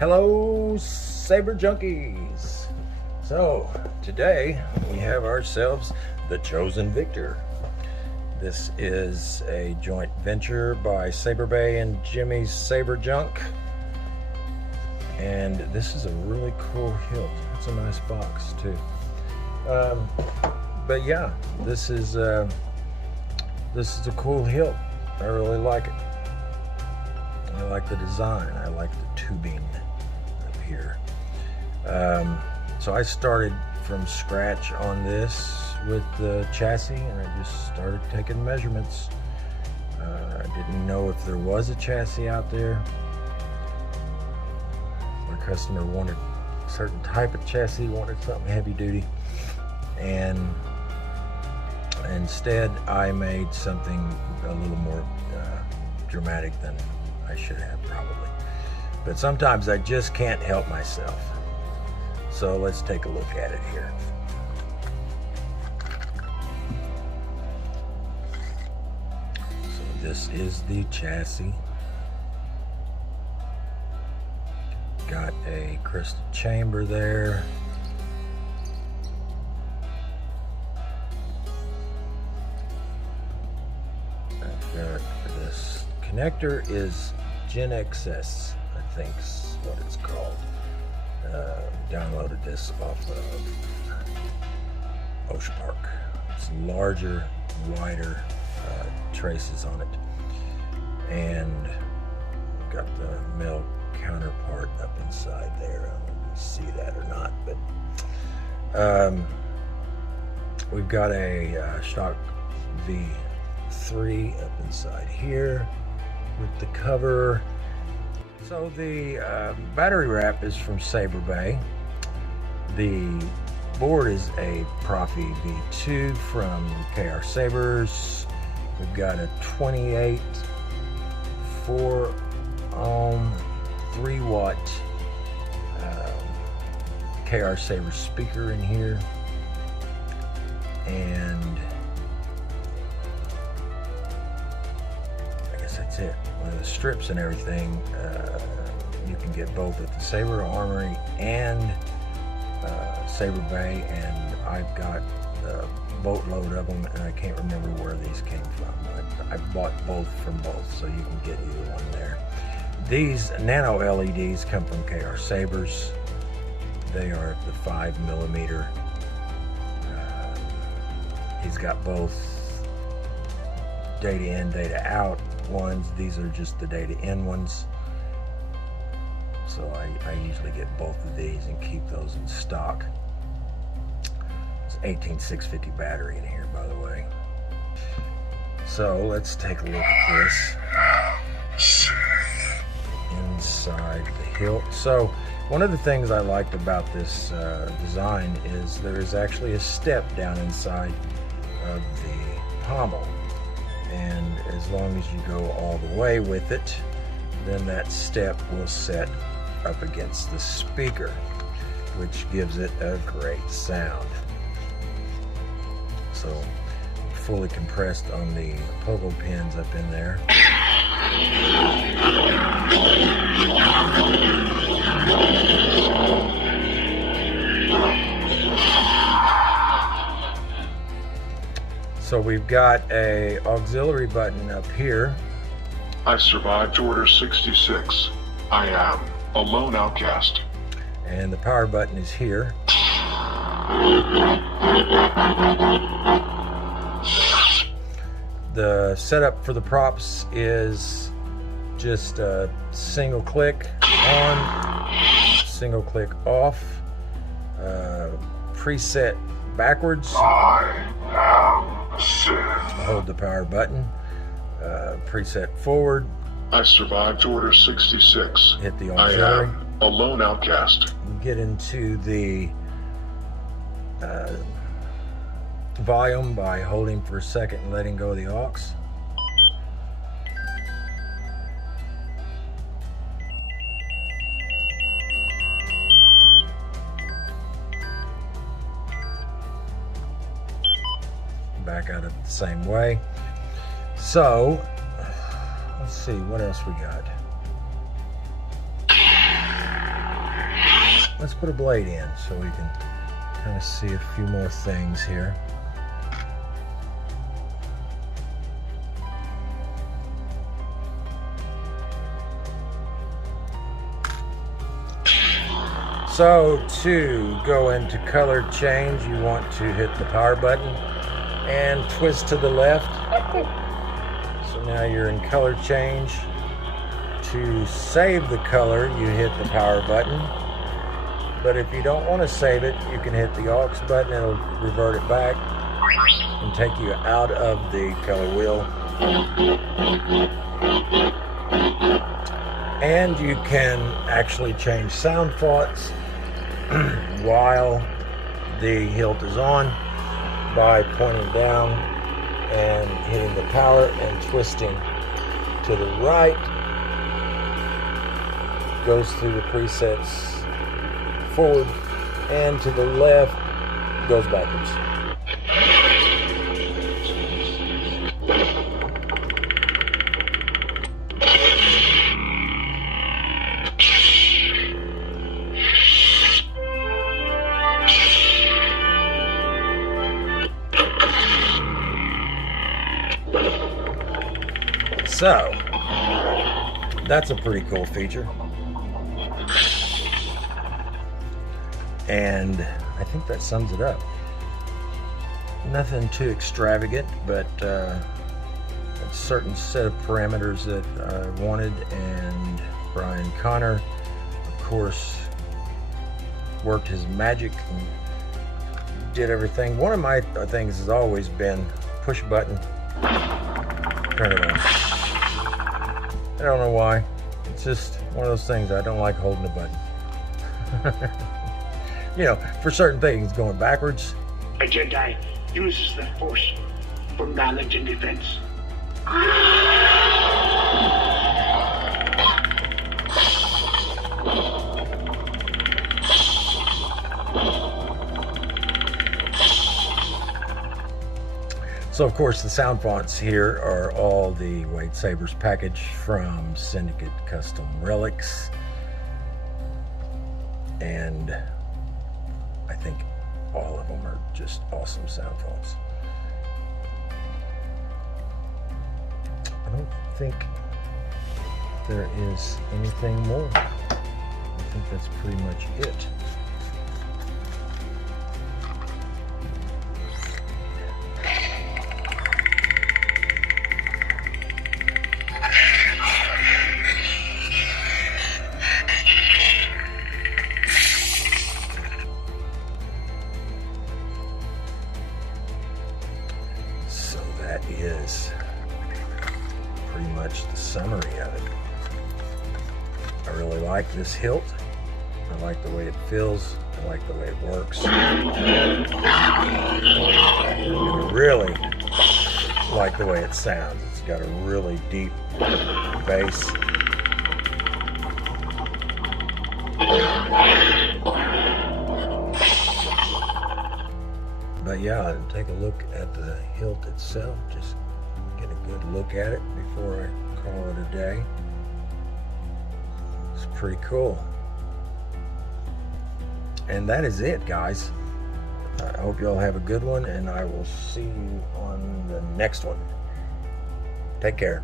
Hello, Saber Junkies. So today we have ourselves the Choosen Victor. This is a joint venture by Saberbay and Jimmy's Saber Junk. And this is a really cool hilt. It's a nice box too. But yeah, this is a cool hilt. I really like it. I like the design. I like the tubing up here. So I started from scratch on this with the chassis, and I just started taking measurements. I didn't know if there was a chassis out there. My customer wanted a certain type of chassis, wanted something heavy duty, and instead I made something a little more dramatic than I should have probably. But sometimes I just can't help myself. So let's take a look at it here. So this is the chassis. Got a crystal chamber there. I've got this connector is Gen XS, I think's what it's called. Downloaded this off of Ocean Park. It's larger, wider traces on it, and got the metal counterpart up inside there. I don't know if you see that or not, but we've got a stock V3 up inside here with the cover. So the battery wrap is from Saberbay. The board is a Profi V2 from KR Sabers. We've got a 28 4 ohm 3 watt KR Sabers speaker in here, and I guess that's it. With the strips and everything, you can get both at the Saber Armory and Saberbay, and I've got a boatload of them, and I can't remember where these came from. I bought both from both, so you can get either one there. These nano LEDs come from KR Sabers. They are the 5mm. He's got both data in, data out ones. These are just the data in ones. So I usually get both of these and keep those in stock. It's 18650 battery in here, by the way. So let's take a look at this inside the hilt. So one of the things I liked about this design is there is actually a step down inside of the pommel, and as long as you go all the way with it, then that step will set up against the speaker, which gives it a great sound. So fully compressed on the pogo pins up in there. So we've got a auxiliary button up here. I survived Order 66. I am a lone outcast. And the power button is here. The setup for the props is just a single click on, single click off, preset backwards. I am Sin. Hold the power button. Preset forward. I survived Order 66. Hit the auxiliary. I am a lone outcast. Get into the volume by holding for a second and letting go of the aux. Back out of it the same way. So let's see what else we got. let's put a blade in so we can kind of see a few more things here. So to go into color change, you want to hit the power button and twist to the left. So now you're in color change. To save the color, you hit the power button. But if you don't want to save it, you can hit the aux button. It'll revert it back and take you out of the color wheel. And you can actually change sound fonts while the hilt is on by pointing down and hitting the power and twisting to the right. Goes through the presets forward, and to the left goes backwards. So, that's a pretty cool feature. And I think that sums it up. Nothing too extravagant, but a certain set of parameters that I wanted, and Brian Connor, of course, worked his magic and did everything. One of my things has always been push button, turn it on. I don't know why. It's just one of those things. I don't like holding a button. You know, for certain things, going backwards. A Jedi uses the Force for knowledge and defense. So, of course, the sound fonts here are all the Wade Sabers package from Syndicate Custom Relics. And I think all of them are just awesome sound fonts. I don't think there is anything more. I think that's pretty much it. That is pretty much the summary of it. I really like this hilt. I like the way it feels. I like the way it works. And I really like the way it sounds. It's got a really deep bass. But yeah, take a look at the hilt itself. Just get a good look at it before I call it a day. It's pretty cool. And that is it, guys. I hope you all have a good one, and I will see you on the next one. Take care.